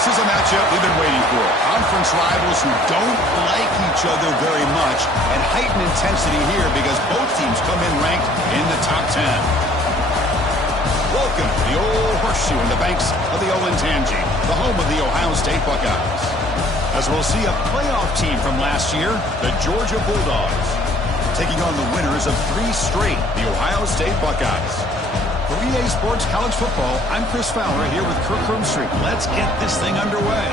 This is a matchup we've been waiting for. Conference rivals who don't like each other very much, and heightened intensity here because both teams come in ranked in the top 10. Welcome to the old horseshoe in the banks of the Olentangy, the home of the Ohio State Buckeyes. As we'll see a playoff team from last year, the Georgia Bulldogs, taking on the winners of 3 straight, the Ohio State Buckeyes. For EA Sports College Football, I'm Chris Fowler here with Kirk Roomstreet. Let's get this thing underway.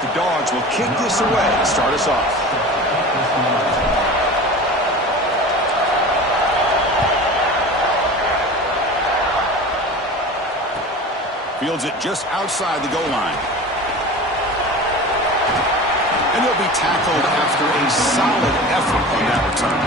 The Dogs will kick this away to start us off. Fields it just outside the goal line. And he'll be tackled after a solid effort on that return.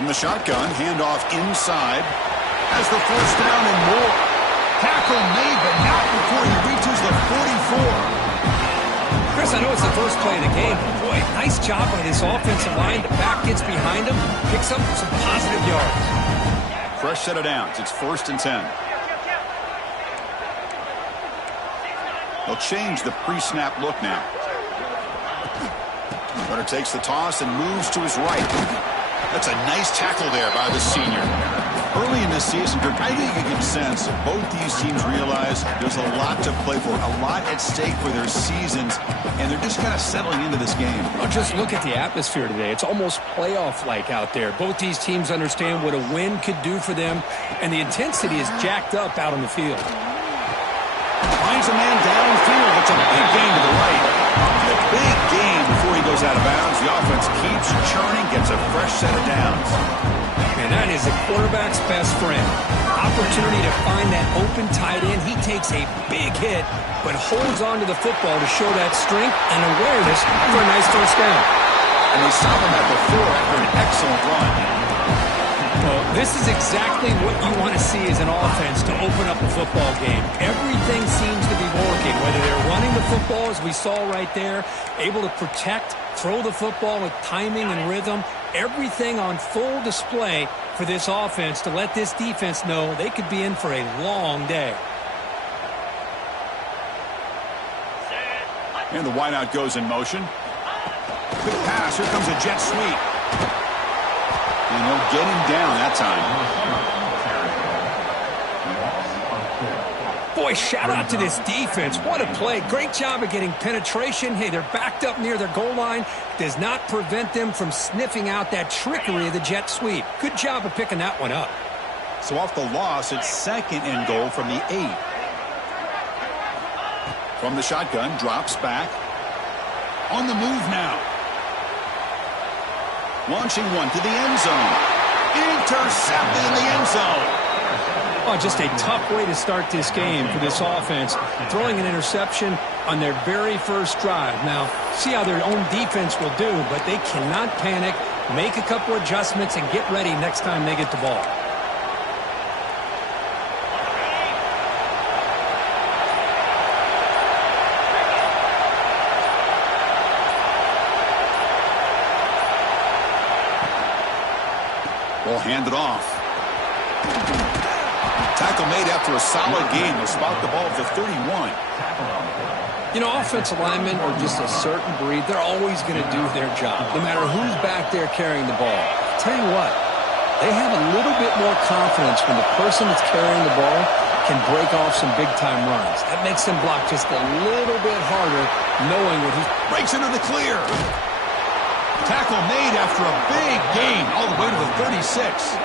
From the shotgun, handoff inside. Has the first down and more. Tackle made, but not before he reaches the 44. Chris, I know it's the first play of the game, but boy, nice job by this offensive line. The back gets behind him, picks up some positive yards. Fresh set of downs. It's 1st and 10. They'll change the pre-snap look now. Runner takes the toss and moves to his right. That's a nice tackle there by the senior. Early in this season, I think you can sense both these teams realize there's a lot to play for, a lot at stake for their seasons, and they're just kind of settling into this game. Well, just look at the atmosphere today. It's almost playoff-like out there. Both these teams understand what a win could do for them, and the intensity is jacked up out on the field. Finds a man downfield. It's a big gain to the right. A big gain before he goes out of bounds. The offense keeps churning, gets a fresh set of downs. And that is the quarterback's best friend. Opportunity to find that open tight end. He takes a big hit, but holds on to the football to show that strength and awareness for a nice first down. And they stop him at the 4 after an excellent run. Well, this is exactly what you want to see as an offense to open up a football game. Everything seems to be working, whether they're running the football, as we saw right there, able to protect, throw the football with timing and rhythm, everything on full display for this offense to let this defense know they could be in for a long day. And the wideout goes in motion. Quick pass. Here comes a jet sweep. And he'll get him down that time. Boy, shout out to this defense. What a play. Great job of getting penetration. Hey, they're backed up near their goal line. Does not prevent them from sniffing out that trickery of the jet sweep. Good job of picking that one up. So off the loss, it's 2nd and goal from the 8. From the shotgun, drops back. On the move now. Launching one to the end zone. Intercepted in the end zone. Oh, just a tough way to start this game for this offense. Throwing an interception on their very first drive. Now, see how their own defense will do, but they cannot panic, make a couple adjustments, and get ready next time they get the ball. Ball handed off. Tackle made after a solid gain. They'll spot the ball at the 31. You know, offensive linemen are just a certain breed. They're always going to do their job, no matter who's back there carrying the ball. I'll tell you what, they have a little bit more confidence when the person that's carrying the ball can break off some big-time runs. That makes them block just a little bit harder, knowing what he breaks into the clear. Tackle made after a big gain all the way to the 36.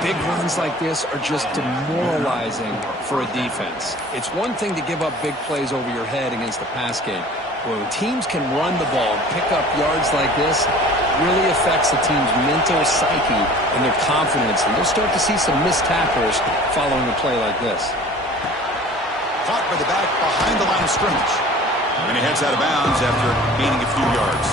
Big runs like this are just demoralizing for a defense. It's one thing to give up big plays over your head against the pass game. When teams can run the ball and pick up yards like this, it really affects the team's mental psyche and their confidence. And you'll start to see some missed tackles following a play like this. Caught by the back behind the line of scrimmage. And he heads out of bounds after gaining a few yards.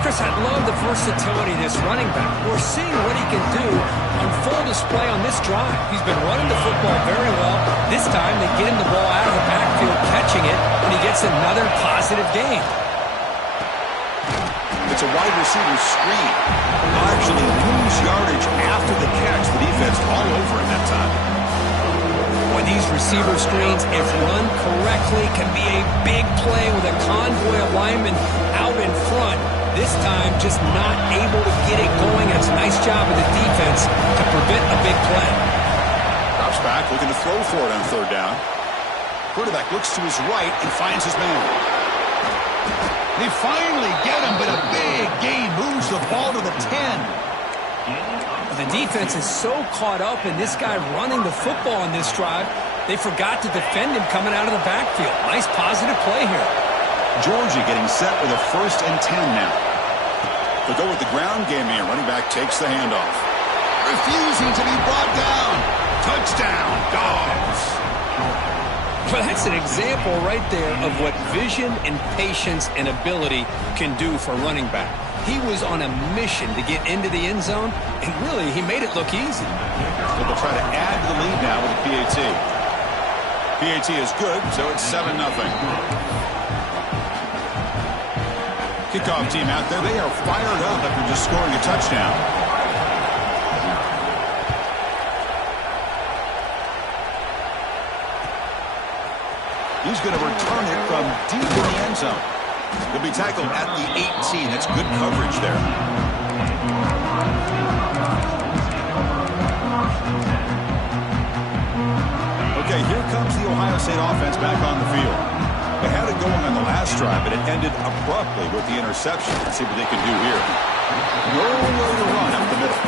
Chris, I love the versatility of this running back. We're seeing what he can do on full display on this drive. He's been running the football very well. This time they get him the ball out of the backfield, catching it, and he gets another positive gain. It's a wide receiver screen. He'll actually lose yardage after the catch. The defense all over him that time. Boy, these receiver screens, if run correctly, can be a big play with a convoy of linemen out in front. This time, just not able to get it going. It's a nice job of the defense to prevent a big play. Drops back, looking to throw for it on third down. Quarterback looks to his right and finds his man. They finally get him, but a big gain moves the ball to the 10. The defense is so caught up in this guy running the football on this drive, they forgot to defend him coming out of the backfield. Nice positive play here. Georgia getting set with a 1st and 10 now. They'll go with the ground game here. Running back takes the handoff. Refusing to be brought down. Touchdown, Dogs. Well, that's an example right there of what vision and patience and ability can do for running back. He was on a mission to get into the end zone, and really, he made it look easy. So they'll try to add to the lead now with a PAT. PAT is good, so it's 7-0. Kickoff team out there. They are fired up after just scoring a touchdown. He's going to return it from deep in the end zone. He'll be tackled at the 18. That's good coverage there. Okay, here comes the Ohio State offense back on the field. They had it going on the last drive, but it ended abruptly with the interception. Let's see what they can do here. Nowhere to run up the middle.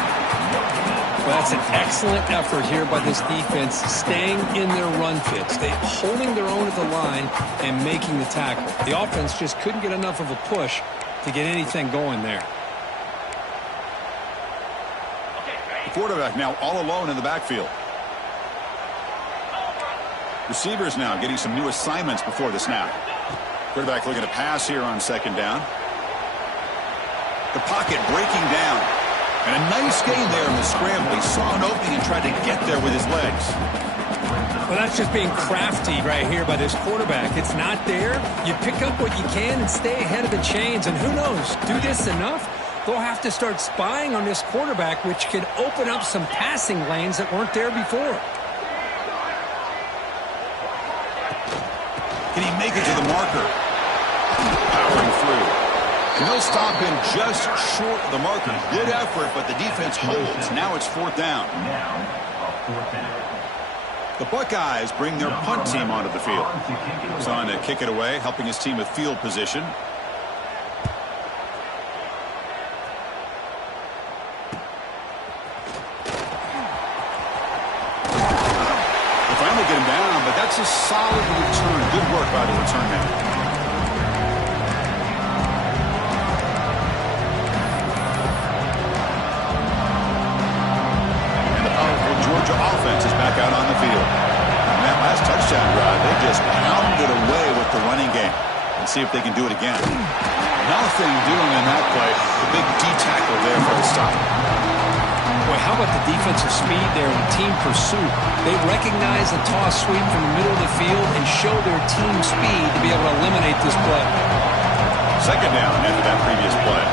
Well, that's an excellent effort here by this defense, staying in their run fits. They're holding their own at the line and making the tackle. The offense just couldn't get enough of a push to get anything going there. The quarterback now all alone in the backfield. Receivers now getting some new assignments before the snap. Quarterback looking to pass here on 2nd down. The pocket breaking down. And a nice gain there in the scramble. He saw an opening and tried to get there with his legs. Well, that's just being crafty right here by this quarterback. It's not there. You pick up what you can and stay ahead of the chains. And who knows, do this enough, they'll have to start spying on this quarterback, which could open up some passing lanes that weren't there before. Can he make it to the marker? Powering through. And they'll stop him just short of the marker. Good effort, but the defense holds. Now it's 4th down. The Buckeyes bring their punt team onto the field. He's on to kick it away, helping his team with field position. They finally get him down, but that's a solid return. Good work by the return man. Georgia offense is back out on the field. And that last touchdown drive, they just pounded away with the running game. Let's see if they can do it again. Nothing doing in that play. The big D-tackle there for the stop. Boy, how about the defensive speed there in team pursuit? They recognize a toss sweep from the middle of the field and show their team speed to be able to eliminate this play. 2nd down after that previous play.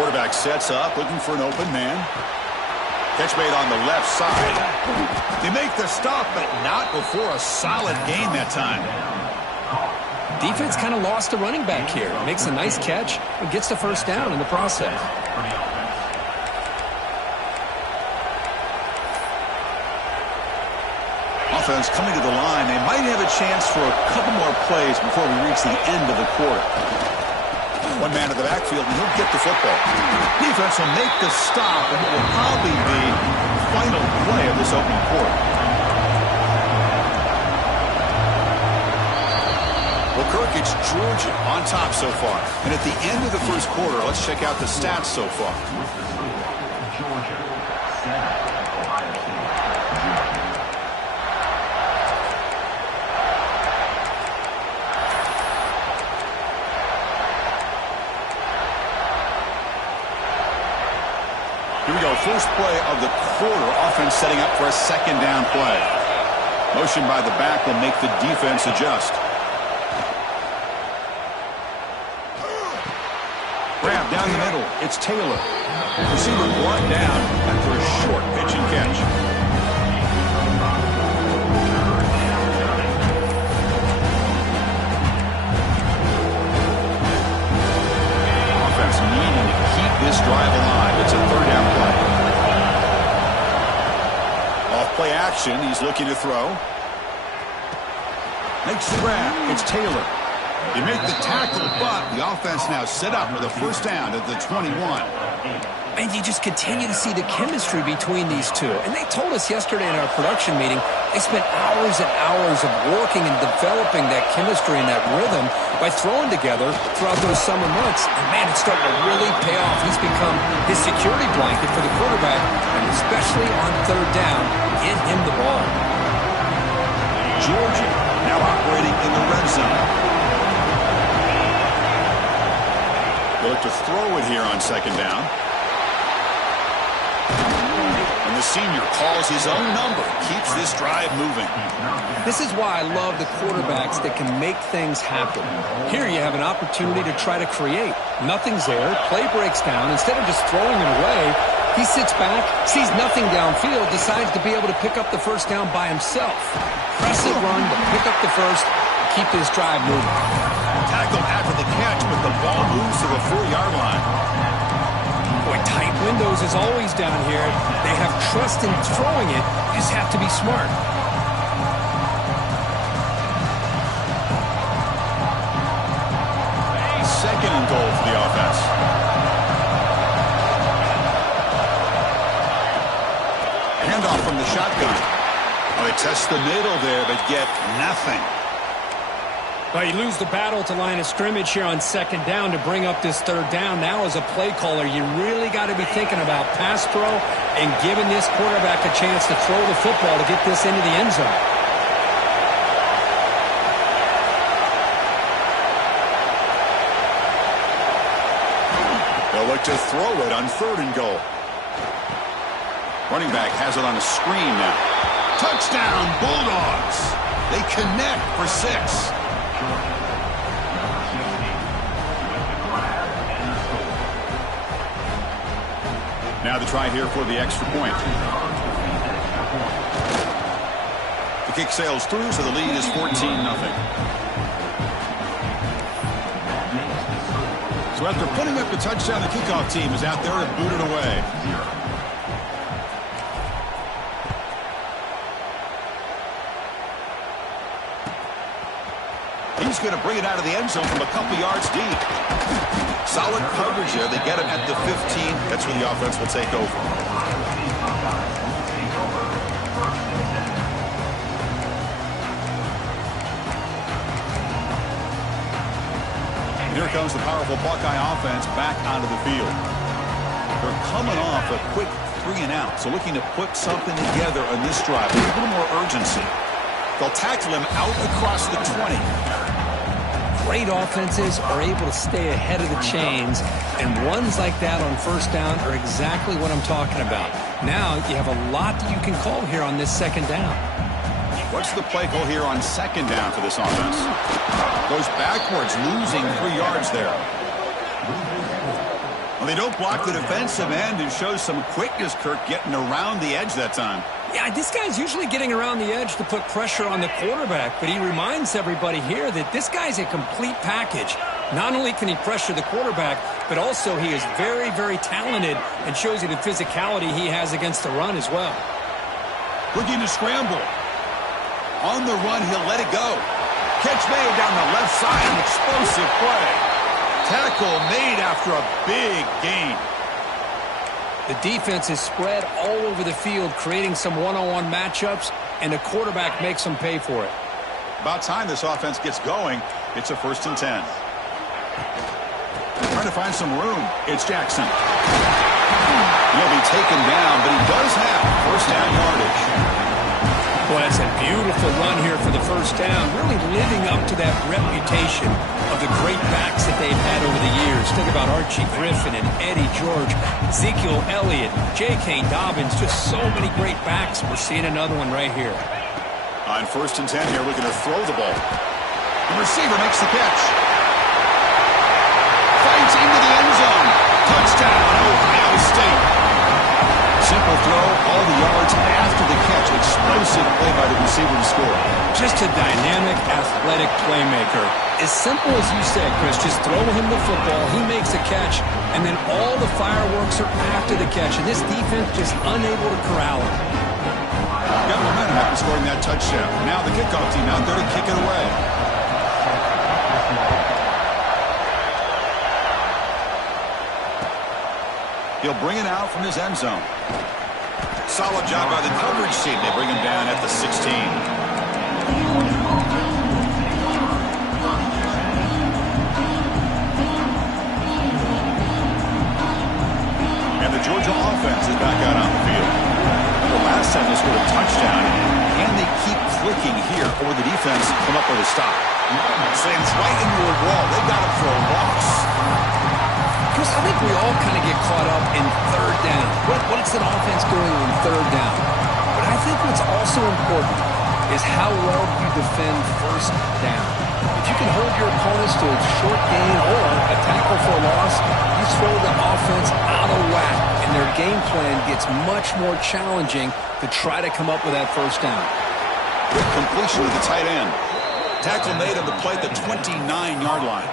Quarterback sets up, looking for an open man. Catch made on the left side. They make the stop, but not before a solid gain that time. Defense kind of lost the running back here. Makes a nice catch and gets the 1st down in the process. offense coming to the line. They might have a chance for a couple more plays before we reach the end of the quarter. One man in the backfield, and he'll get the football. Defense will make the stop, and it will probably be the final play of this opening quarter. Well, Kirk, it's Georgia on top so far. And at the end of the first quarter, let's check out the stats so far. Georgia, 7, Ohio State, 0. Here we go, first play of the quarter. Offense setting up for a second down play. Motion by the back will make the defense adjust. Grab down the middle. It's Taylor. Receiver brought down after a short pitch and catch. Offense needing to keep this drive alive. It's a third down play. Off play action. He's looking to throw. Makes the grab. It's Taylor. You make the tackle, but the offense now set up with a first down at the 21. And you just continue to see the chemistry between these two. And they told us yesterday in our production meeting, they spent hours and hours of working and developing that chemistry and that rhythm by throwing together throughout those summer months. And, man, it's starting to really pay off. He's become his security blanket for the quarterback, and especially on third down, get him the ball. Georgia now operating in the red zone. They'll look to throw it here on second down. And the senior calls his own number, keeps this drive moving. This is why I love the quarterbacks that can make things happen. Here you have an opportunity to try to create. Nothing's there, play breaks down. Instead of just throwing it away, he sits back, sees nothing downfield, decides to be able to pick up the first down by himself. Press and run to pick up the first, keep this drive moving. Tackled after the catch, but the ball moves to the 4-yard line. Boy, tight windows is always down here. They have trust in throwing it. You just have to be smart. Second and goal for the offense. Handoff from the shotgun. Oh, they test the middle there, but get nothing. Well, you lose the battle to line of scrimmage here on second down to bring up this third down. Now as a play caller, you really got to be thinking about pass pro and giving this quarterback a chance to throw the football to get this into the end zone. They'll look to throw it on third and goal. Running back has it on a screen now. Touchdown, Bulldogs. They connect for 6. Now the try here for the extra point. The kick sails through, so the lead is 14-0. So after putting up the touchdown, the kickoff team is out there and booted away. He's going to bring it out of the end zone from a couple yards deep. Solid coverage there. They get him at the 15. That's where the offense will take over. And here comes the powerful Buckeye offense back onto the field. They're coming off a quick 3-and-out, so looking to put something together on this drive with a little more urgency. They'll tackle him out across the 20. Great offenses are able to stay ahead of the chains, and ones like that on first down are exactly what I'm talking about. Now you have a lot that you can call here on this second down. What's the play call here on second down for this offense? Goes backwards, losing 3 yards there. Well, they don't block the defensive end and show some quickness, Kirk, getting around the edge that time. Yeah, this guy's usually getting around the edge to put pressure on the quarterback, but he reminds everybody here that this guy's a complete package. Not only can he pressure the quarterback, but also he is very, very talented and shows you the physicality he has against the run as well. Looking to scramble. On the run, he'll let it go. Catch made down the left side, an explosive play. Tackle made after a big gain. The defense is spread all over the field, creating some one-on-one matchups, and the quarterback makes them pay for it. About time this offense gets going. It's a 1st and 10. Trying to find some room. It's Jackson. He'll be taken down, but he does have 1st down yardage. Well, that's a beautiful run here for the 1st down, really living up to that reputation of the great backs that they've had over the years. Think about Archie Griffin and Eddie George, Ezekiel Elliott, J.K. Dobbins, just so many great backs. We're seeing another one right here. On 1st and 10 here, looking to throw the ball. The receiver makes the catch. Fights into the end zone. Touchdown, Ohio State. Simple throw, all the yards after the catch. Explosive play by the receiver to score. Just a dynamic, athletic playmaker. As simple as you said, Chris, just throw him the football, he makes a catch, and then all the fireworks are after the catch. And this defense just unable to corral him. Got momentum after scoring that touchdown. Now the kickoff team out there to kick it away. He'll bring it out from his end zone. Solid job by the coverage team. They bring him down at the 16. And the Georgia offense is back out on the field. The last time they scored a touchdown. Can they keep clicking here, or the defense come up with a stop? Slams right into a wall. They got him for a loss. Chris, I think we all kind of get caught up in 3rd down. What is an offense doing on 3rd down? But I think what's also important is how well you defend 1st down. If you can hold your opponents to a short gain or a tackle for a loss, you throw the offense out of whack, and their game plan gets much more challenging to try to come up with that 1st down. Good completion to the tight end. Tackle made on the play at the 29-yard line.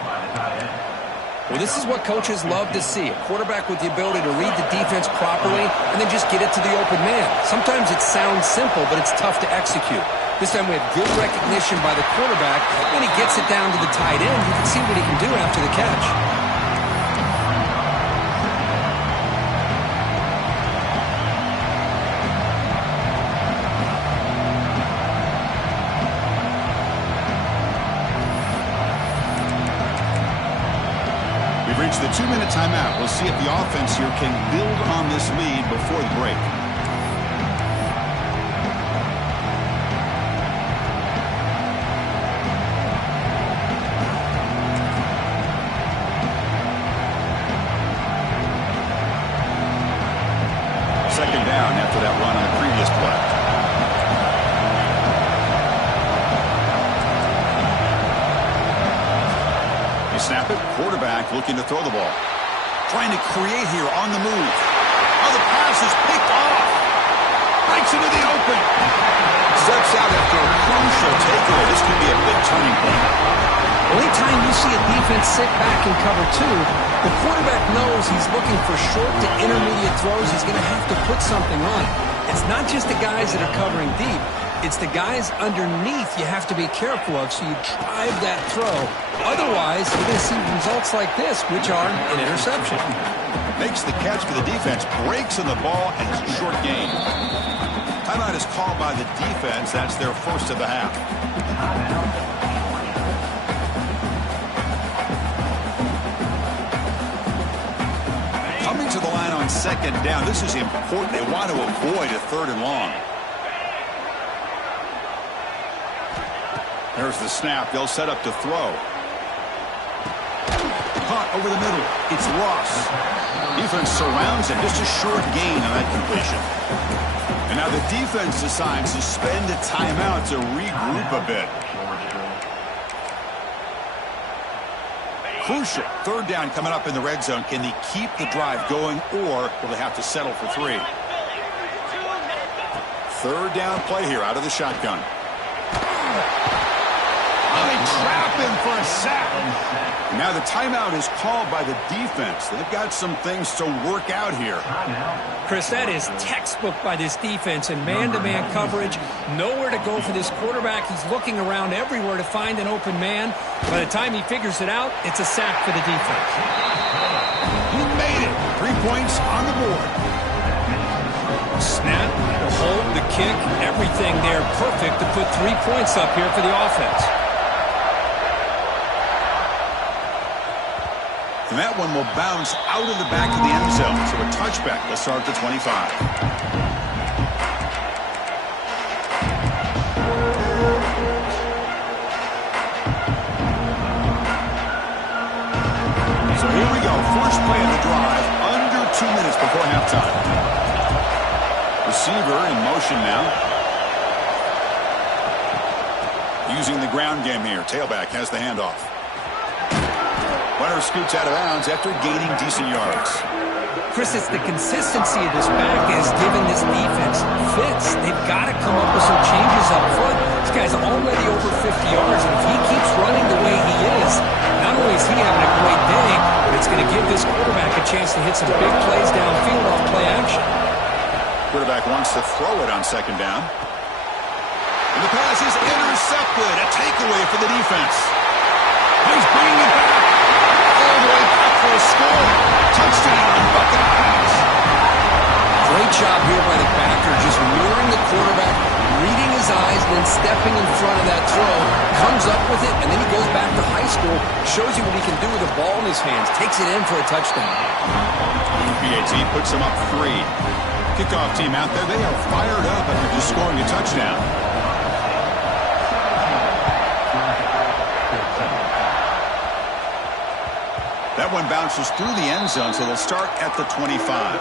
Well, this is what coaches love to see. A quarterback with the ability to read the defense properly and then just get it to the open man. Sometimes it sounds simple, but it's tough to execute. This time we have good recognition by the quarterback. When he gets it down to the tight end, you can see what he can do after the catch. Reach the 2-minute timeout. We'll see if the offense here can build on this lead before the break. Second down after that run on the previous play. Snap it. Quarterback looking to throw the ball. Trying to create here on the move. Oh, the pass is picked off. Breaks into the open. Steps out after a crucial takeaway. This could be a big turning point. Anytime you see a defense sit back and cover 2, the quarterback knows he's looking for short to intermediate throws. He's going to have to put something on. It's not just the guys that are covering deep. It's the guys underneath you have to be careful of, so you drive that throw. Otherwise, you're going to see results like this, which are an interception. Makes the catch for the defense, breaks in the ball, and it's a short gain. Timeout is called by the defense. That's their 1st of the half. Coming to the line on 2nd down. This is important. They want to avoid a 3rd and long. There's the snap. They'll set up to throw. Caught over the middle. It's Ross. Defense surrounds him. Just a short gain on that completion. And now the defense decides to spend a timeout to regroup a bit. Crucial. 3rd down coming up in the red zone. Can they keep the drive going, or will they have to settle for 3? 3rd down play here out of the shotgun. Oh, they trap him for a sack. Now the timeout is called by the defense. They've got some things to work out here. Chris, that is textbook by this defense in man-to-man coverage. Nowhere to go for this quarterback. He's looking around everywhere to find an open man. By the time he figures it out, it's a sack for the defense. He made it. 3 points on the board. Snap, the hold, the kick, everything there perfect to put 3 points up here for the offense. And that one will bounce out of the back of the end zone. So a touchback. Let's start at the 25. So here we go. First play of the drive. Under 2 minutes before halftime. Receiver in motion now. Using the ground game here. Tailback has the handoff. Runner scoots out of bounds after gaining decent yards. Chris, it's the consistency of this back is giving this defense fits. They've got to come up with some changes up front. This guy's already over 50 yards, and if he keeps running the way he is, not only is he having a great day, but it's going to give this quarterback a chance to hit some big plays downfield off play action. Quarterback wants to throw it on second down. And the pass is intercepted. A takeaway for the defense. He's bringing it back. All the way back for a score. Touchdown, Buckeyes. Great job here by the backer, just mirroring the quarterback, reading his eyes, then stepping in front of that throw, comes up with it, and then he goes back to high school, shows you what he can do with the ball in his hands, takes it in for a touchdown. PAT puts him up 3. Kickoff team out there, they are fired up after just scoring a touchdown. That one bounces through the end zone, so they'll start at the 25.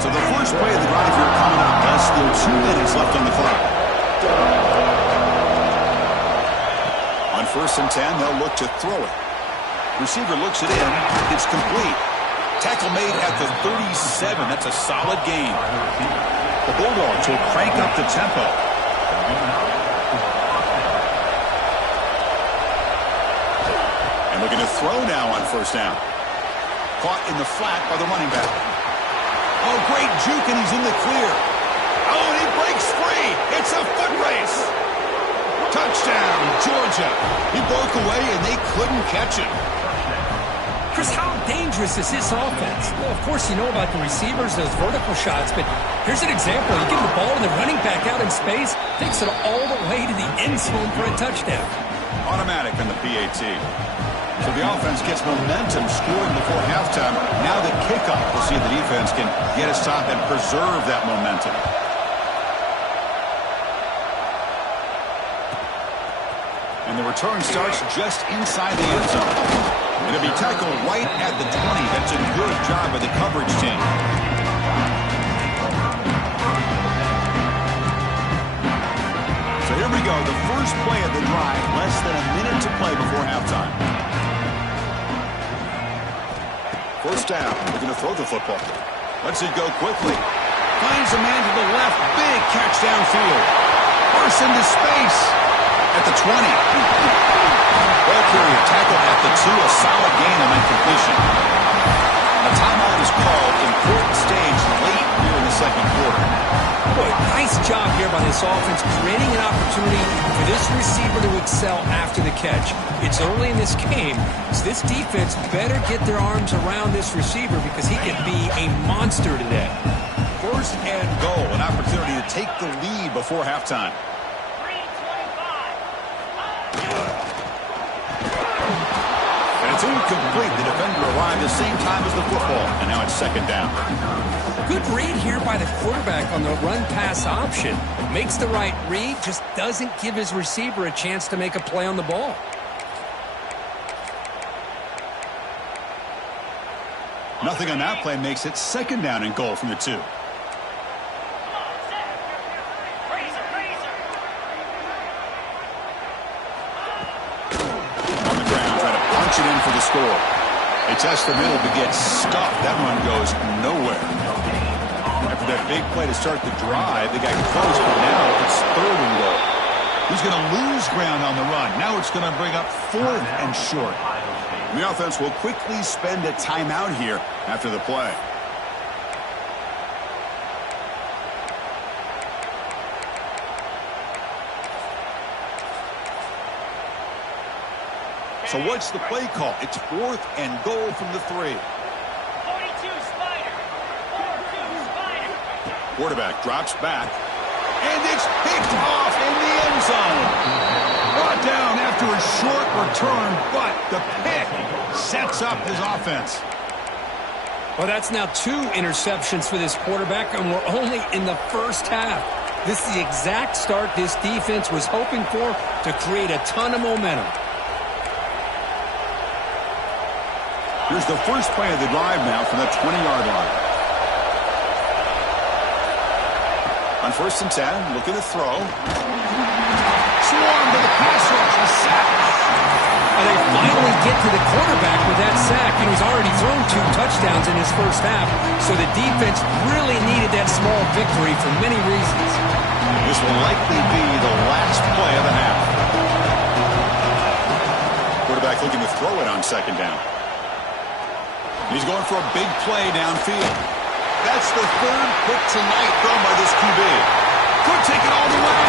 So the first play of the drive here coming up. Less than 2 minutes left on the clock. On 1st and 10, they'll look to throw it. Receiver looks it in. It's complete. Tackle made at the 37. That's a solid gain. The Bulldogs will crank up the tempo. And looking to throw now on 1st down. Caught in the flat by the running back. Oh, great juke, and he's in the clear. Oh, and he breaks free. It's a foot race. Touchdown, Georgia. He broke away, and they couldn't catch him. Chris, how dangerous is this offense? Well, of course, you know about the receivers, those vertical shots, but here's an example. You give the ball and the running back out in space, takes it all the way to the end zone for a touchdown. Automatic on the PAT. So the offense gets momentum scoring before halftime. Now the kickoff. We'll see if the defense can get a stop and preserve that momentum. And the return starts just inside the end zone. It'll be tackled right at the 20. That's a good job by the coverage team. So here we go. The first play of the drive. Less than a minute to play before halftime. First down. They're going to throw the football. Lets it go quickly. Finds a man to the left. Big catch downfield. Bursts into space at the 20. Ball carrier tackled at the 2, a solid gain on that completion. A timeout is called. Important stage late here in the second quarter. Boy, nice job here by this offense, creating an opportunity for this receiver to excel after the catch. It's early in this game, so this defense better get their arms around this receiver because he can be a monster today. 1st and goal, an opportunity to take the lead before halftime. It's incomplete. The defender arrived the same time as the football, and now it's 2nd down. Good read here by the quarterback on the run-pass option. Makes the right read, just doesn't give his receiver a chance to make a play on the ball. Nothing on that play makes it 2nd down and goal from the 2. In for the score. They test the middle, but get stuffed. That run goes nowhere. After that big play to start the drive, they got close, but now it's 3rd and goal. He's going to lose ground on the run. Now it's going to bring up 4th and short. The offense will quickly spend a timeout here after the play. So what's the play call? It's 4th and goal from the 3. 42 Spider. 42 Spider. Quarterback drops back. And it's picked off in the end zone. Brought down after a short return, but the pick sets up his offense. Well, that's now 2 interceptions for this quarterback, and we're only in the first half. This is the exact start this defense was hoping for to create a ton of momentum. Here's the first play of the drive now from the 20-yard line. On 1st and 10, look at the throw. Swarm to the pass rush, a sack. And they finally get to the quarterback with that sack, and he's already thrown 2 touchdowns in his first half, so the defense really needed that small victory for many reasons. This will likely be the last play of the half. Quarterback looking to throw it on 2nd down. He's going for a big play downfield. That's the 3rd pick tonight thrown by this QB. Could take it all the way.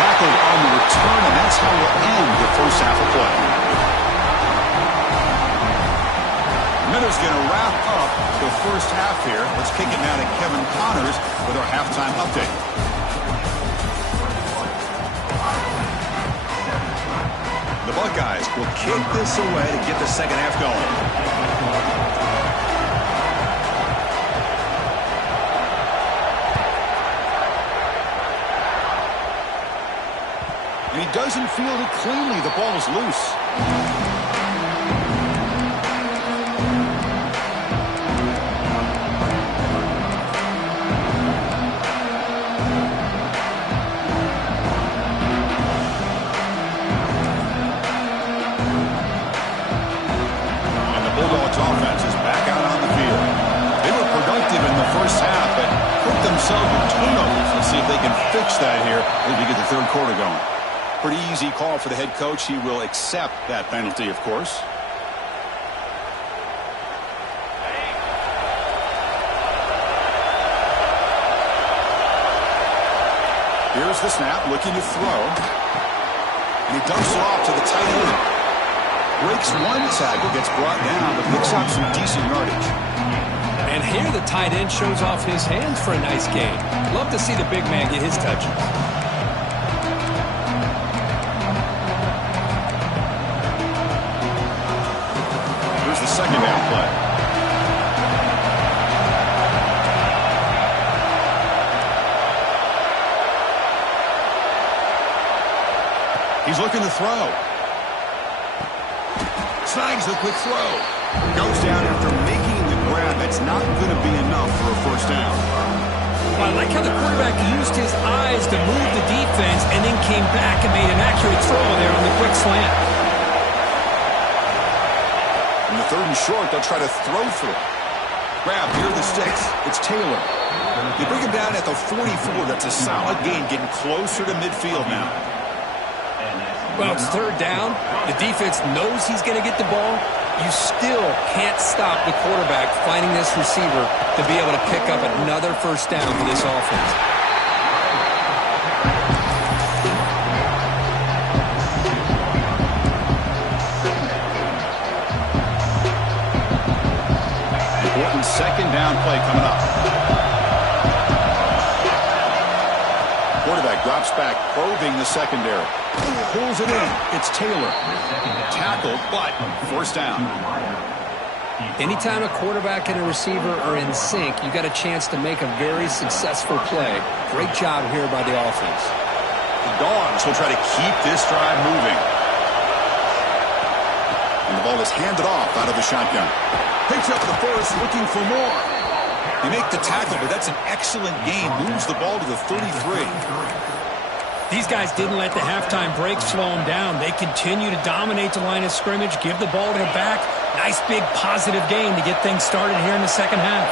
Tackled on the return, and that's how we'll end the first half of play. Miller's going to wrap up the first half here. Let's kick it now to Kevin Connors with our halftime update. The Buckeyes will kick this away to get the second half going. And he doesn't field it cleanly. The ball is loose. And the Bulldogs offense is back out on the field. They were productive in the first half, but hurt themselves with turnovers. Let's see if they can fix that here as we get the 3rd quarter going. Pretty easy call for the head coach. He will accept that penalty, of course. Here's the snap, looking to throw. And he dumps it off to the tight end. Breaks 1 tackle, gets brought down, but picks up some decent yardage. And here the tight end shows off his hands for a nice game. Love to see the big man get his touches. The 2nd down play. He's looking to throw. Snags the quick throw. Goes down after making the grab. That's not going to be enough for a first down. Well, I like how the quarterback used his eyes to move the defense and then came back and made an accurate throw there on the quick slant. In the 3rd and short, they'll try to throw through. Grab, here are the sticks. It's Taylor. They bring him down at the 44. That's a solid gain, getting closer to midfield now. Well, it's 3rd down. The defense knows he's going to get the ball. You still can't stop the quarterback finding this receiver to be able to pick up another first down for this offense. Important 2nd down play coming up. Quarterback drops back, probing the secondary. Pulls it in. It's Taylor. Tackled, but first down. Anytime a quarterback and a receiver are in sync, you got a chance to make a very successful play. Great job here by the offense. The Dogs will try to keep this drive moving. And the ball is handed off out of the shotgun. Picks up the first, looking for more. They make the tackle, but that's an excellent game. Moves the ball to the 33. These guys didn't let the halftime break slow them down. They continue to dominate the line of scrimmage, give the ball to the back, Nice big positive gain to get things started here in the second half.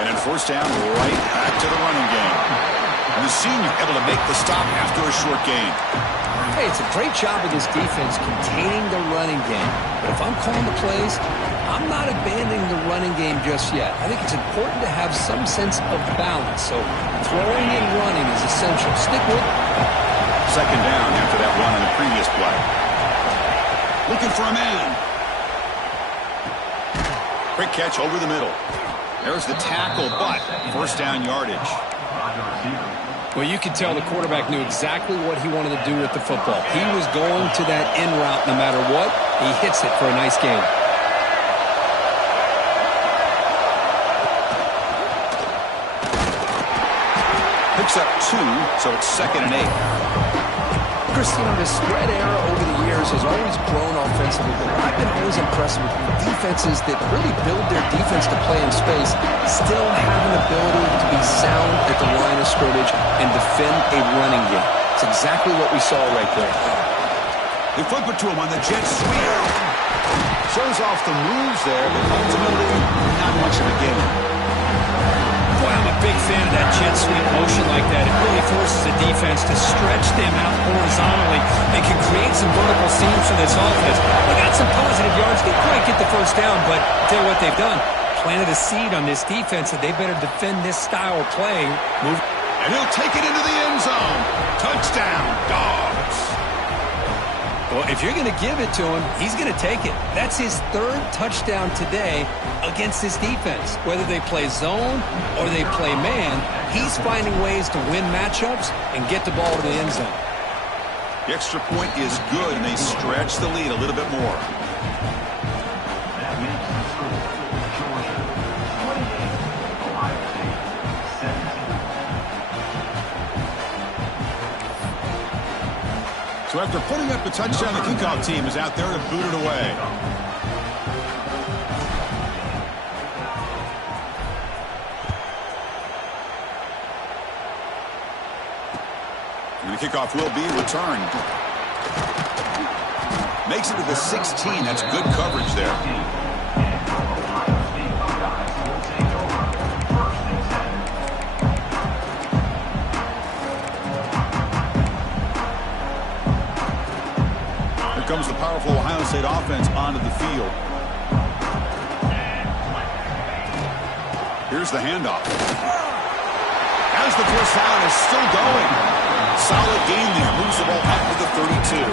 And in first down, right back to the running game. And the senior able to make the stop after a short gain. Hey, it's a great job of this defense containing the running game. But if I'm calling the plays, I'm not abandoning the running game just yet. I think it's important to have some sense of balance. So throwing and running is essential. Stick with it. Second down after that run on the previous play. Looking for a man. Quick catch over the middle. There's the tackle, but first down yardage. Well, you could tell the quarterback knew exactly what he wanted to do with the football. He was going to that in route no matter what. He hits it for a nice gain. Picks up 2, so it's 2nd and 8. Chris, the spread era over the years has always grown offensively, but I've been always impressed with defenses that really build their defense to play in space, still have an ability to be sound at the line of scrimmage and defend a running game. It's exactly what we saw right there. They flip it to him on the jet sweep. Shows off the moves there, but ultimately not much of a gain. Boy, I'm a big fan of that jet sweep motion like that. It really forces the defense to stretch them out horizontally and can create some vertical seams for this offense. They got some positive yards. They couldn't get the first down, but I'll tell you what they've done. Planted a seed on this defense that they better defend this style of play. And he'll take it into the end zone. Touchdown, Dogs. Well, if you're going to give it to him, he's going to take it. That's his 3rd touchdown today against this defense. Whether they play zone or they play man, he's finding ways to win matchups and get the ball to the end zone. The extra point is good, and they stretch the lead a little bit more. That makes the score Georgia 28, Ohio State 17. So after putting up the touchdown, the kickoff team is out there to boot it away. And the kickoff will be returned. Makes it to the 16. That's good coverage there. Here comes the powerful Ohio State offense onto the field. Here's the handoff. As the first down is still going. Solid gain there. Moves the ball up to the 32.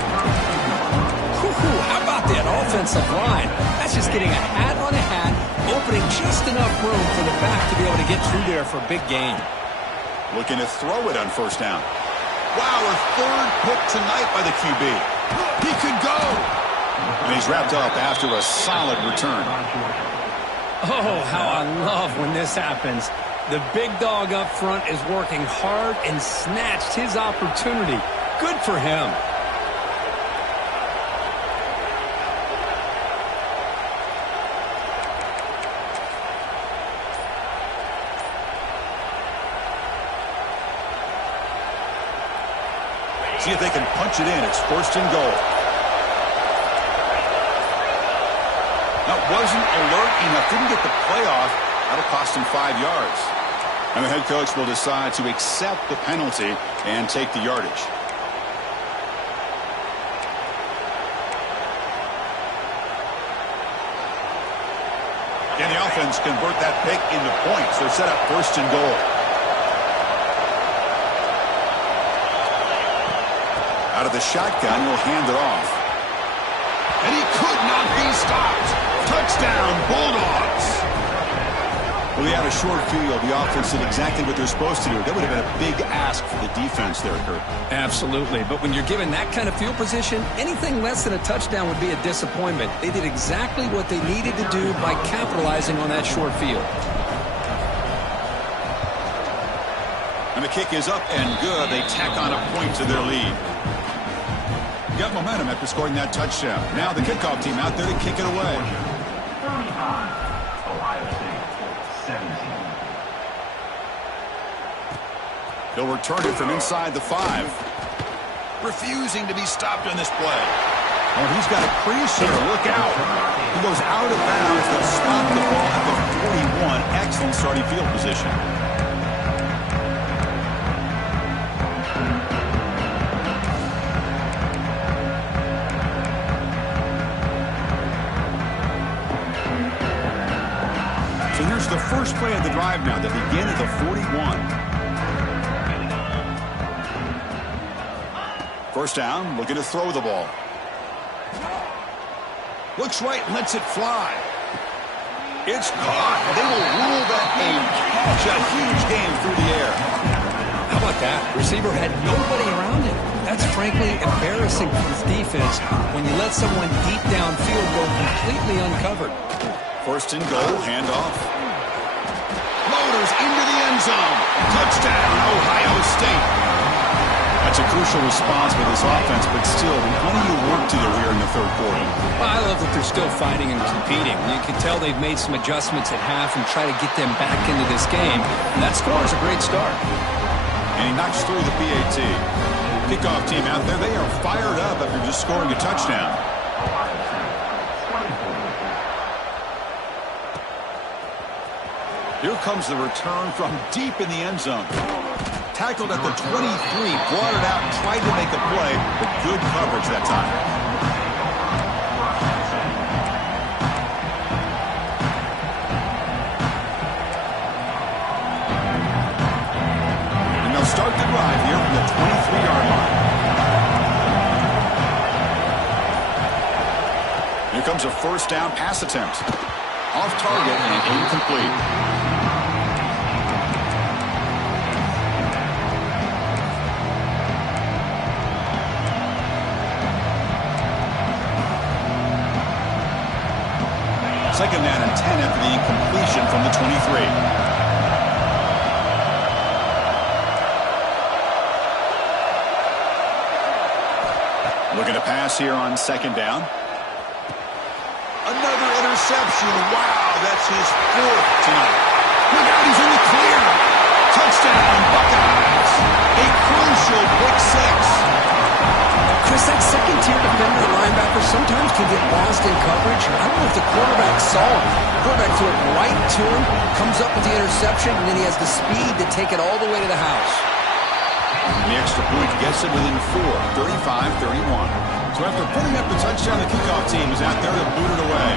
How about that offensive line? That's just getting a hat on a hat, opening just enough room for the back to be able to get through there for a big gain. Looking to throw it on first down. Wow, a 3rd pick tonight by the QB. He could go. And he's wrapped up after a solid return. Oh, how I love when this happens. The big dog up front is working hard and snatched his opportunity. Good for him. See if they can punch it in. It's 1st and goal. That wasn't alert enough. Didn't get the play off. That'll cost him 5 yards. And the head coach will decide to accept the penalty and take the yardage. Can the offense convert that pick into points? They're set up 1st and goal. Out of the shotgun, he'll hand it off. And he could not be stopped. Touchdown, Bulldogs. Well, they had a short field. The offense did exactly what they're supposed to do. That would have been a big ask for the defense there, Kurt. Absolutely. But when you're given that kind of field position, anything less than a touchdown would be a disappointment. They did exactly what they needed to do by capitalizing on that short field. And the kick is up and good. They tack on a point to their lead. Got momentum after scoring that touchdown. Now the kickoff team out there to kick it away. 35, Ohio State 17. He'll return it from inside the 5. refusing to be stopped on this play. Oh, he's got a crease here. Look out. He goes out of bounds. They'll stop the ball at the 41. Excellent starting field position. So here's the first play of the drive now. They begin at the 41. First down, looking to throw the ball. Looks right, lets it fly. It's caught. They will rule that a catch. A huge game through the air. How about that? Receiver had nobody around him. That's frankly embarrassing for his defense when you let someone deep downfield go completely uncovered. First and goal, handoff. Motors into the end zone. Touchdown, Ohio State. That's a crucial response with this offense, but still, plenty of work to do here in the third quarter. Well, I love that they're still fighting and competing. You can tell they've made some adjustments at half and try to get them back into this game. And that score is a great start. And he knocks through the PAT. Kickoff team out there, they are fired up after just scoring a touchdown. Here comes the return from deep in the end zone. Tackled at the 23, brought it out, tried to make a play, but good coverage that time. And they'll start the drive here from the 23-yard line. Here comes a first down pass attempt. Off target and incomplete. Second down and 10 after the incompletion from the 23. Looking to pass here on second down. Another interception. Wow, that's his fourth tonight. Look out, he's in the clear. Touchdown, Buckeyes. A crucial pick six. Chris, that second-tier defender, the linebacker, sometimes can get lost in coverage. I don't know if the quarterback saw him. The quarterback threw it right to him, comes up with the interception, and then he has the speed to take it all the way to the house. And the extra point gets it within 4, 35-31. So after putting up the touchdown, the kickoff team is out there to boot it away.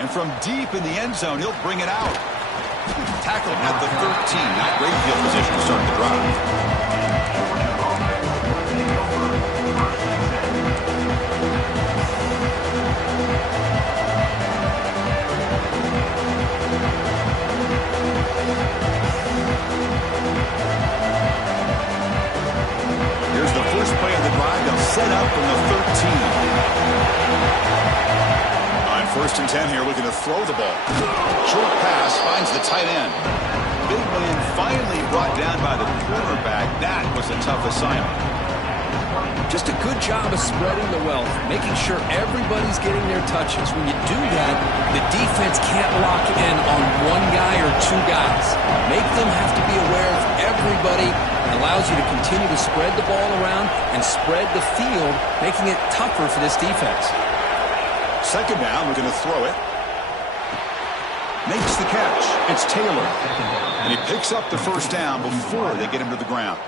And from deep in the end zone, he'll bring it out. Tackled at the 13. Not great field position to start the drive. Here's the first play of the drive. They'll set up from the 13. First and 10 here, looking to throw the ball. Short pass finds the tight end. Big man finally brought down by the quarterback. That was a tough assignment. Just a good job of spreading the wealth, making sure everybody's getting their touches. When you do that, the defense can't lock in on one guy or two guys. Make them have to be aware of everybody. It allows you to continue to spread the ball around and spread the field, making it tougher for this defense. Second down, we're going to throw it. Makes the catch. It's Taylor. And he picks up the first down before they get him to the ground.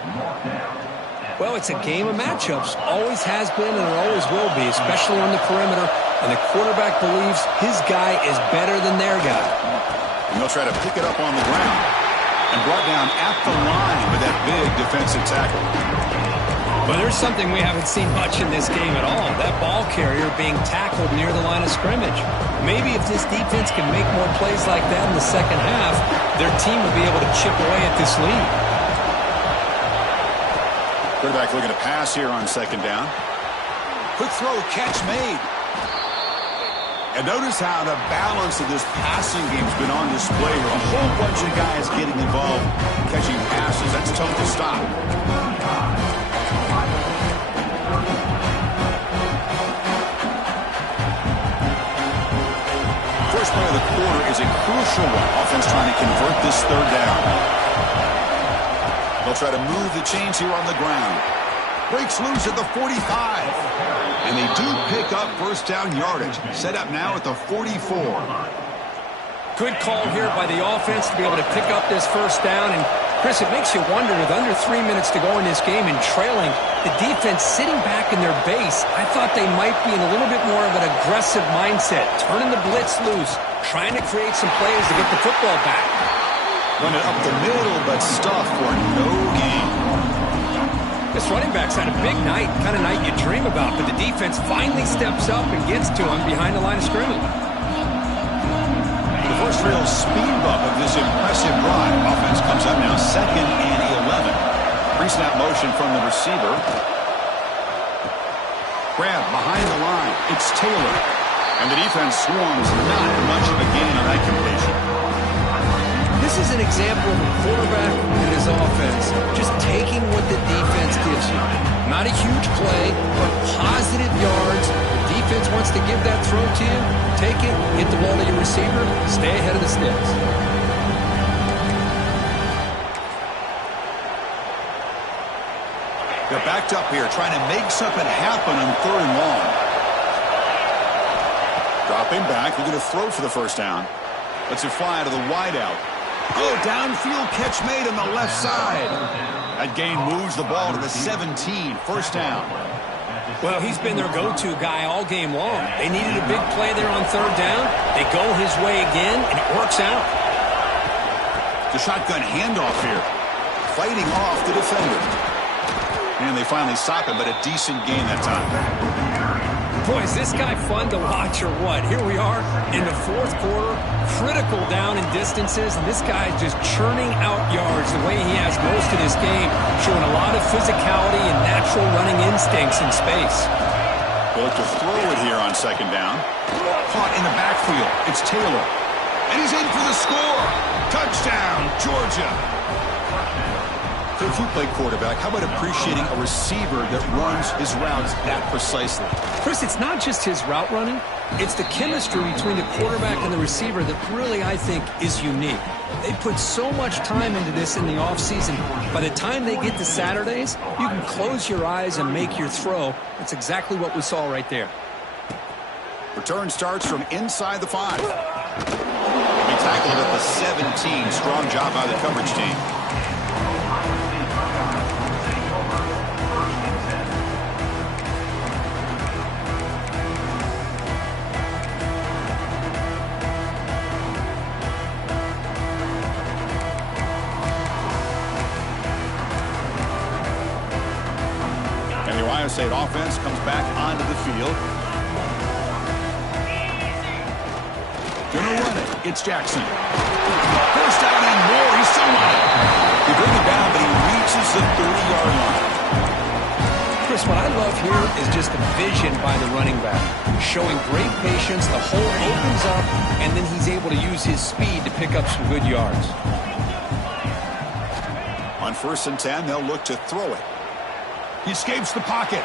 Well, it's a game of matchups. Always has been and it always will be, especially on the perimeter. And the quarterback believes his guy is better than their guy. And they'll try to pick it up on the ground. And brought down at the line with that big defensive tackle. But there's something we haven't seen much in this game at all. That ball carrier being tackled near the line of scrimmage. Maybe if this defense can make more plays like that in the second half, their team will be able to chip away at this lead. Quarterback looking to pass here on second down. Quick throw, catch made. And notice how the balance of this passing game's been on display here. A whole bunch of guys getting involved, catching passes. That's tough to stop. first play of the quarter is a crucial one. Offense trying to convert this third down. They'll try to move the chains here on the ground. Breaks loose at the 45. And they do pick up first down yardage. Set up now at the 44. Good call here by the offense to be able to pick up this first down. And, Chris, it makes you wonder, with under 3 minutes to go in this game and trailing, the defense sitting back in their base, I thought they might be in a little bit more of an aggressive mindset, turning the blitz loose, trying to create some plays to get the football back. Run it up the middle, but stuff for no gain. This running back's had a big night, kind of night you dream about, but the defense finally steps up and gets to him behind the line of scrimmage. The first real speed bump of this impressive drive. Offense comes up now 2nd and 11. Pre-snap motion from the receiver. Grab behind the line. It's Taylor. And the defense swarms not much of a gain on that completion. This is an example of a quarterback and his offense just taking what the defense gives you. Not a huge play, but positive yards. The defense wants to give that throw to you. Take it, get the ball to your receiver, stay ahead of the sticks. They're backed up here, trying to make something happen on 3rd and long. Dropping back, they're going to throw for the first down. Lets it fly to the wideout. Oh, downfield catch made on the left side. That gain moves the ball to the 17, first down. Well, he's been their go-to guy all game long. They needed a big play there on 3rd down. They go his way again, and it works out. The shotgun handoff here. Fighting off the defender. And they finally stop him, but a decent gain that time. Boy, is this guy fun to watch or what? Here we are in the 4th quarter, critical down in distances, and this guy is just churning out yards the way he has most of this game, showing a lot of physicality and natural running instincts in space. They'll look to throw it here on 2nd down. Caught in the backfield. It's Taylor. And he's in for the score. Touchdown, Georgia. So if you play quarterback, how about appreciating a receiver that runs his routes that precisely? Chris, it's not just his route running. It's the chemistry between the quarterback and the receiver that really, I think, is unique. They put so much time into this in the offseason. By the time they get to Saturdays, you can close your eyes and make your throw. That's exactly what we saw right there. Return starts from inside the 5. He tackled at the 17. Strong job by the coverage team. Ohio State offense comes back onto the field. Gonna run it. It's Jackson. First down and more. He's still on it. They bring it down, but he reaches the 30-yard line. Chris, what I love here is just the vision by the running back. Showing great patience. The hole opens up, and then he's able to use his speed to pick up some good yards. On 1st and 10, they'll look to throw it. He escapes the pocket.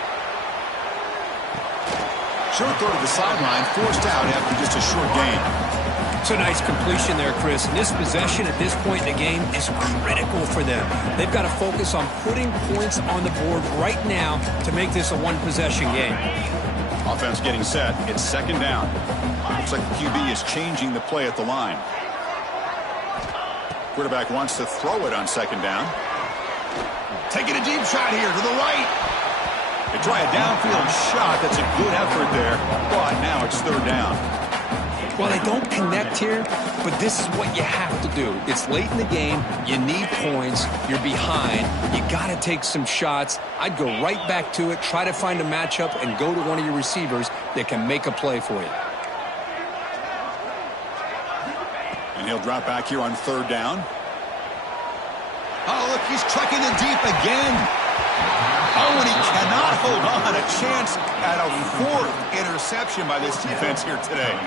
Short throw to the sideline, forced out after just a short gain. It's a nice completion there, Chris. And this possession at this point in the game is critical for them. They've got to focus on putting points on the board right now to make this a one-possession game. Offense getting set. It's 2nd down. Looks like the QB is changing the play at the line. Quarterback wants to throw it on 2nd down. Taking a deep shot here to the right. They try a downfield shot. That's a good effort there. But now it's 3rd down. Well, they don't connect here, but this is what you have to do. It's late in the game. You need points. You're behind. You got to take some shots. I'd go right back to it, try to find a matchup, and go to one of your receivers that can make a play for you. And he'll drop back here on 3rd down. Oh, look, he's trucking it deep again. Oh, and he cannot hold on. A chance at a 4th interception by this defense here today.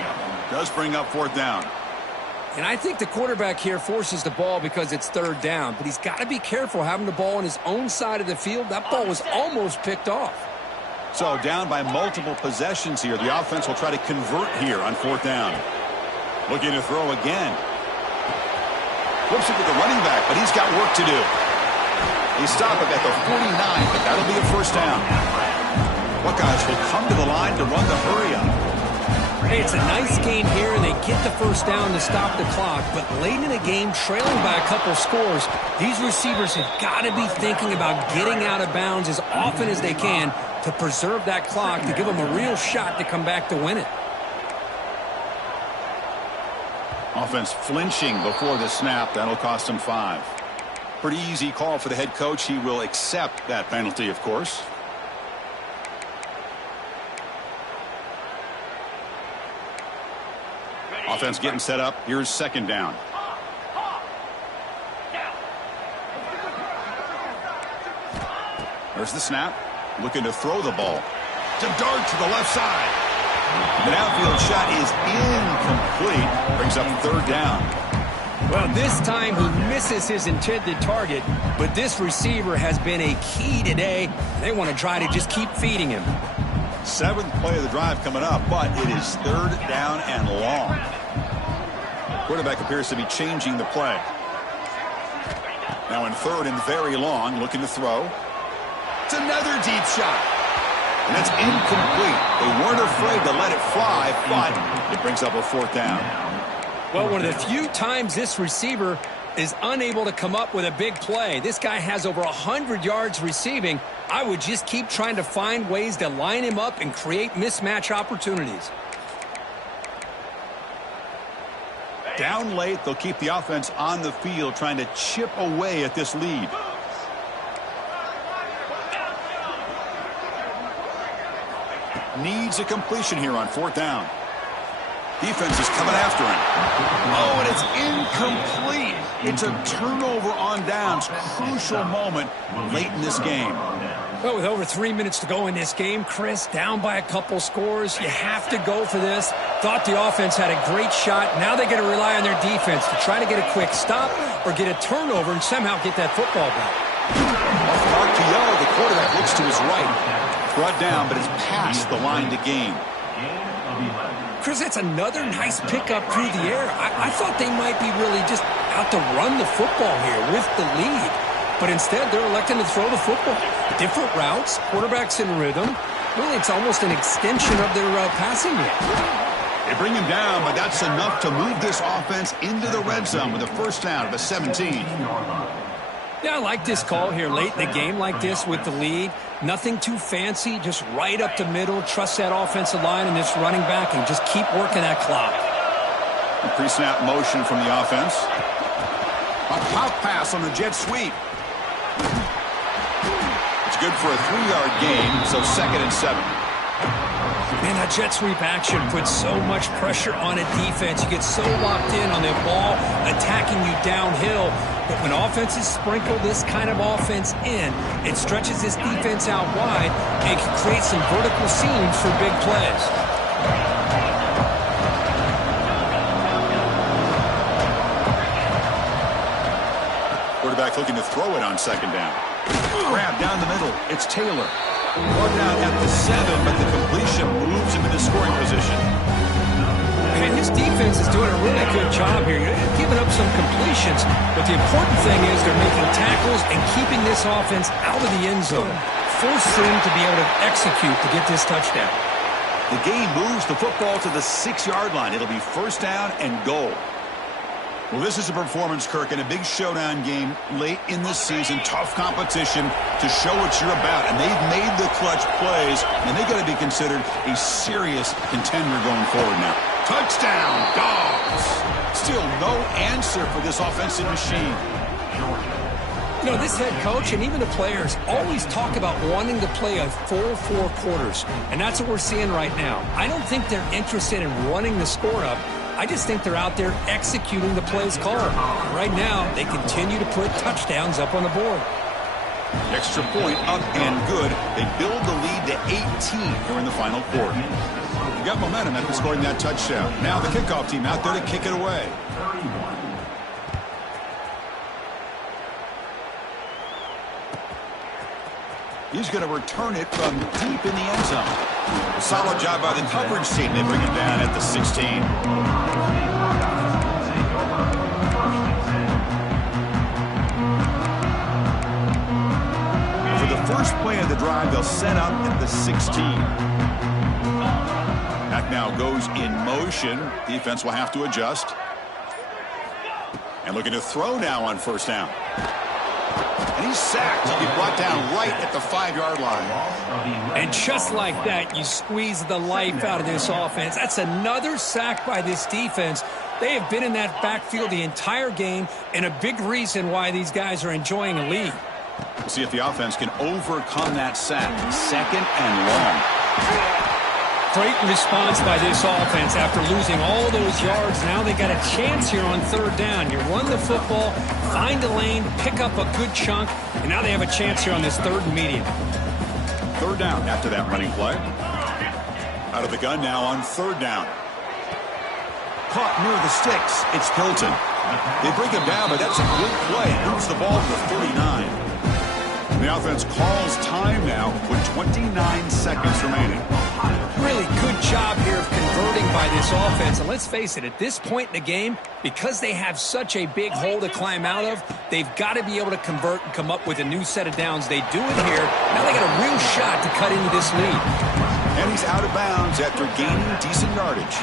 Does bring up 4th down. And I think the quarterback here forces the ball because it's 3rd down. But he's got to be careful having the ball on his own side of the field. That ball was almost picked off. So down by multiple possessions here. The offense will try to convert here on 4th down. Looking to throw again. Flips it to the running back, but he's got work to do. They stop him at the 49, but that'll be a first down. Buckeyes will come to the line to run the hurry up. Hey, it's a nice game here, and they get the first down to stop the clock. But late in the game, trailing by a couple scores, these receivers have got to be thinking about getting out of bounds as often as they can to preserve that clock, to give them a real shot to come back to win it. Offense flinching before the snap. That'll cost him 5. Pretty easy call for the head coach. He will accept that penalty, of course. Offense getting set up. Here's second down. There's the snap. Looking to throw the ball. To dart to the left side. The downfield shot is incomplete. Brings up third down. Well, this time he misses his intended target, but this receiver has been a key today. They want to try to just keep feeding him. 7th play of the drive coming up, but it is third down and long. Quarterback appears to be changing the play. Now in third and very long, looking to throw. It's another deep shot. And it's incomplete. They weren't afraid to let it fly, but it brings up a fourth down. Well, one of the few times this receiver is unable to come up with a big play. This guy has over 100 yards receiving. I would just keep trying to find ways to line him up and create mismatch opportunities. Down late, they'll keep the offense on the field trying to chip away at this lead. Needs a completion here on fourth down. Defense is coming after him. Oh, and it's incomplete. It's a turnover on downs. Crucial moment late in this game. Well, with over 3 minutes to go in this game, Chris, down by a couple scores, you have to go for this. Thought the offense had a great shot. Now they got to rely on their defense to try to get a quick stop or get a turnover and somehow get that football back. Off the mark to yellow, the quarterback looks to his right. Brought down, but it's past the line to gain. Chris, that's another nice pickup through the air. I thought they might be really just out to run the football here with the lead. But instead, they're electing to throw the football. Different routes, quarterbacks in rhythm. Really, it's almost an extension of their passing game. They bring him down, but that's enough to move this offense into the red zone with a first down of a 17. Yeah, I like this call here late in the game like this with the lead. Nothing too fancy, just right up the middle. Trust that offensive line and this running back and just keep working that clock. Pre-snap motion from the offense. A pop pass on the jet sweep. It's good for a 3-yard gain, so 2nd and 7. Man, that jet sweep action puts so much pressure on a defense. You get so locked in on the ball attacking you downhill. But when offenses sprinkle this kind of offense in, it stretches this defense out wide and can create some vertical seams for big plays. Quarterback looking to throw it on second down. Grab down the middle. It's Taylor. Brought down at the 7, but the completion moves him into scoring position. And his defense is doing a really good job here. They're giving up some completions, but the important thing is they're making tackles and keeping this offense out of the end zone. Force them to be able to execute to get this touchdown. The game moves the football to the 6-yard line. It'll be first down and goal. Well, this is a performance, Kirk, in a big showdown game late in the season. Tough competition to show what you're about. And they've made the clutch plays, and they've got to be considered a serious contender going forward now. Touchdown, Dogs! Still no answer for this offensive machine. You know, this head coach and even the players always talk about wanting to play a full 4 quarters. And that's what we're seeing right now. I don't think they're interested in running the score up. I just think they're out there executing the plays called. Right now, they continue to put touchdowns up on the board. Extra point up and good. They build the lead to 18 here in the final quarter. You got momentum after scoring that touchdown. Now the kickoff team out there to kick it away. He's going to return it from deep in the end zone. Solid job by the coverage team. They bring it down at the 16. the drive. They'll set up at the 16. Back now goes in motion. Defense will have to adjust. And looking to throw now on first down. And he's sacked. He'll be brought down right at the 5-yard line. And just like that, you squeeze the life out of this offense. That's another sack by this defense. They have been in that backfield the entire game, and a big reason why these guys are enjoying a lead. We'll see if the offense can overcome that sack. 2nd and long. Great response by this offense after losing all those yards. Now they got a chance here on 3rd down. You run the football, find a lane, pick up a good chunk, and now they have a chance here on this 3rd and medium. 3rd down after that running play. Out of the gun now on 3rd down. Caught near the sticks. It's Hilton. They bring him down, but that's a good play. Moves the ball to the 39. The offense calls time now with 29 seconds remaining. Really good job here of converting by this offense. And let's face it, at this point in the game, because they have such a big hole to climb out of, they've got to be able to convert and come up with a new set of downs. They do it here. Now they got a real shot to cut into this lead. And he's out of bounds after gaining decent yardage.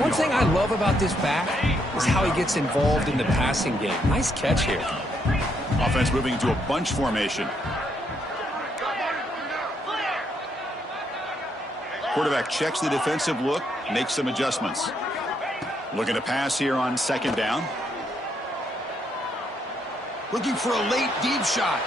One thing I love about this back is how he gets involved in the passing game. Nice catch here. Offense moving into a bunch formation. Quarterback checks the defensive look, makes some adjustments. Looking to pass here on 2nd down. Looking for a late deep shot.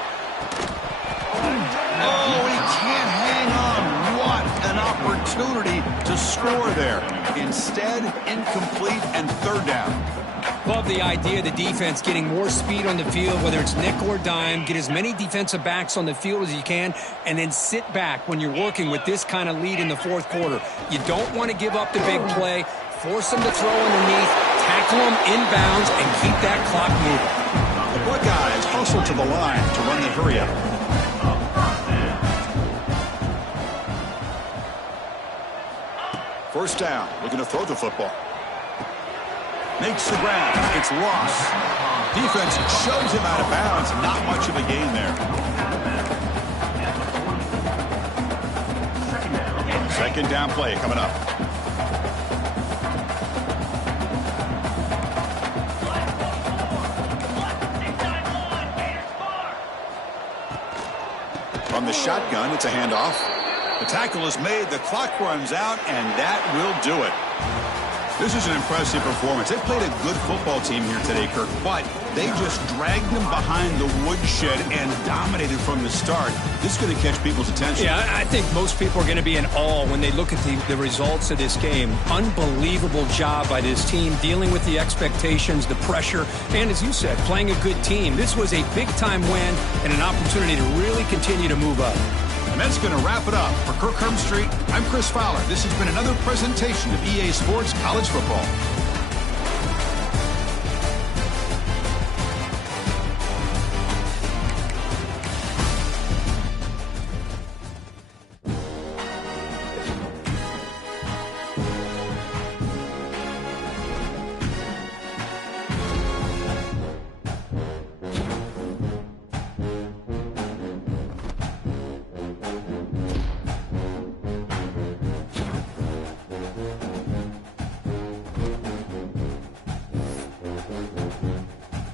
Oh, he can't hang on. What an opportunity to score there. Instead, incomplete and 3rd down. Love the idea of the defense getting more speed on the field, whether it's nickel or dime. Get as many defensive backs on the field as you can, and then sit back when you're working with this kind of lead in the 4th quarter. You don't want to give up the big play. Force them to throw underneath, tackle them inbounds, and keep that clock moving. The Buckeyes hustle to the line to run the hurry up. First down, looking to throw the football. Makes the ground. It's lost. Defense shows him out of bounds. Not much of a gain there. 2nd down play coming up. From the shotgun, it's a handoff. The tackle is made. The clock runs out, and that will do it. This is an impressive performance. They played a good football team here today, Kirk, but they just dragged them behind the woodshed and dominated from the start. This is going to catch people's attention. Yeah, I think most people are going to be in awe when they look at the results of this game. Unbelievable job by this team, dealing with the expectations, the pressure, and as you said, playing a good team. This was a big-time win and an opportunity to really continue to move up. And that's going to wrap it up. For Kirk Street, I'm Chris Fowler. This has been another presentation of EA Sports College Football.